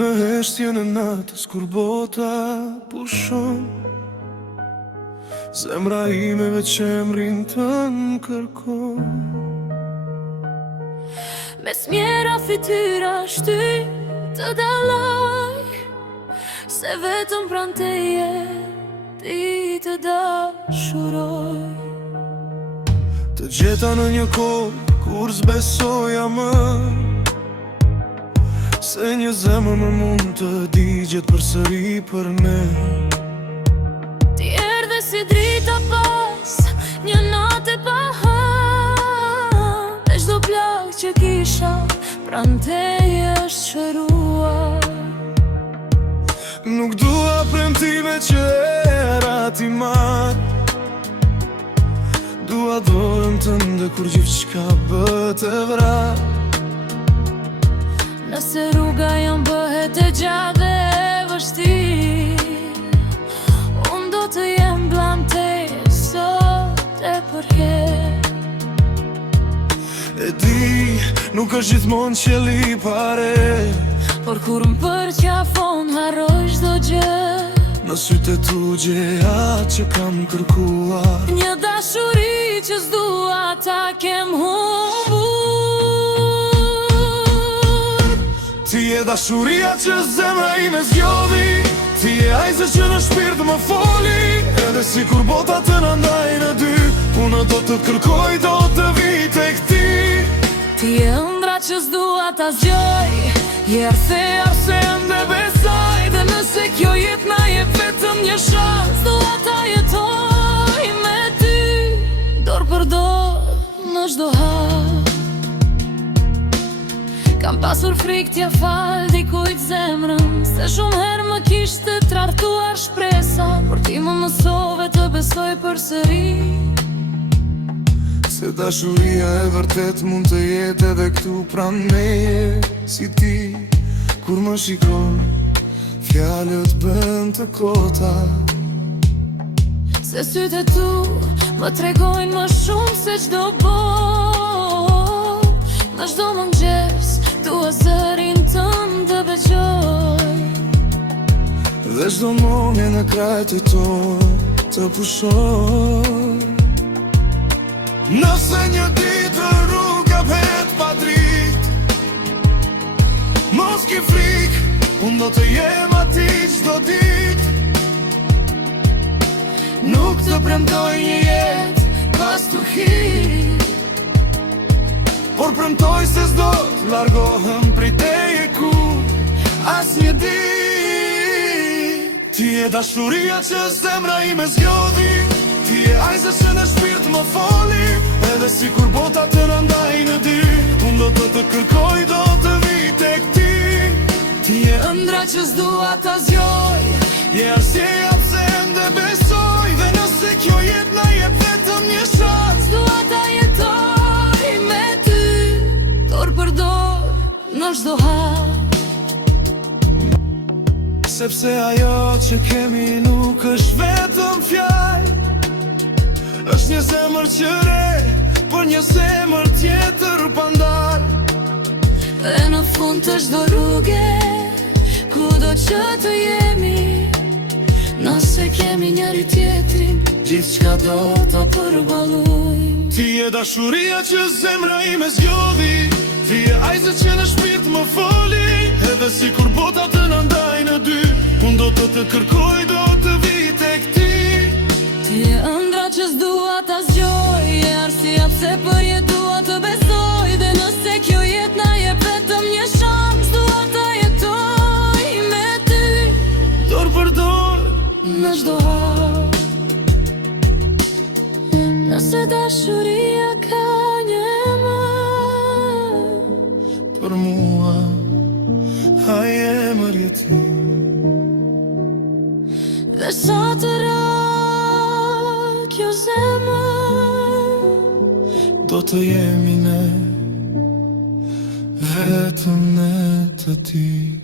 Në heshtje në natës kur bota pushon, zemra ime veç emrin të në kërkon. Mes mjera fytyra shty të daloj, se vetëm pran teje ti të dashuroj. Të gjeta në një kohë kur s'besoja më, se një zemër më mund të digjet përsëri për ne. Ti erdhe si drita pas një natë e pahan, e çdo plak që kisha pran teje është shëruar. Nuk dua premtime që era ti marr, dua dorën tënde kur gjithçka bëhet e vrap. Nëse rruga jam bëhet e gjatë dhe e vështirë, unë do të jem blam teje sot e përherë. E di, nuk është gjithmonë qeli pare, por kur më përqafon harroj çdo gjë. në sytë e tu gjeja që kam kërkuar, Një dashuri që s'dua ta kem humbur. Ti e dashuria që zemra ime zgjodhi, ti e ajse që në shpirt më foli. Edhe si kur bota të në ndaj në dy, unë do të kërkoj, do të vi tek ti. Ti e ëndra që s'dua ta zgjoj, je arse ende besoj. Dhe nëse kjo jet na jep vetëm një shans, dua ta jetoj me ty, dorë për dorë në çdo hal. Kam pasur frikë t'ja fal dikujt zemrën, se shumë herë më kishte tradhtuar shpresa, por ti më mësove të besoj përsëri. Se dashuria e vërtet mund të jetë edhe këtu pran meje, si ti, kur më shikon, fjalët bën të kota. Se sytë e tu më tregojnë më shumë se çdo botë. Në çdo mëngjes dua zërin tënd të dëgjoj, dhe çdo momje në kraj të tonë të pushoj. Nëse një ditë rruga bet pa drit, mos ki frik, unë do të jem ati çdo dit. Nuk të premtoj një jetë pas të hit, por premtoj se s'do të largohem prej teje ku as një dit. Ti e dashuria që zemra ime zgjodhi, ti e ajse që në shpirt më foli. Edhe si kur bota të në ndaj në dy, unë do të kërkoj, do të vi tek ti. ti e ëndra që s'dua ta zgjoj, je arsyeja pse ende besoj. Dhe nëse kjo jet na jep vetëm një shans, dua ta jetoj me ty, dorë për dorë në çdo hal. sepse ajo që kemi nuk është vetëm fjallë, është një zemër që re, për një zemër tjetër pandal. Dhe në fund të çdo rruge, kudo që të jemi, nëse kemi njëri tjetrin, gjithçka do ta përballojmë. Ti e dashuria që zemra ime zgjodhi, ti e ajse që në shpirt më foli. Edhe si kur bota të në ndaj në dy, unë do të kërkoj, do të vi tek ti. Ti e ëndra që s'dua ta zgjoj, je arsyeja pse për jetë dua të besoj. Dhe nëse kjo jetë na jep vetëm një shans, dua ta jetoj me ty, dorë për dorë në çdo hal. Nëse dashuria ka një emër, për mua, a emër je ti. dhe sa të ra kjo zemër, do të jemi ne, vetëm ne të ti.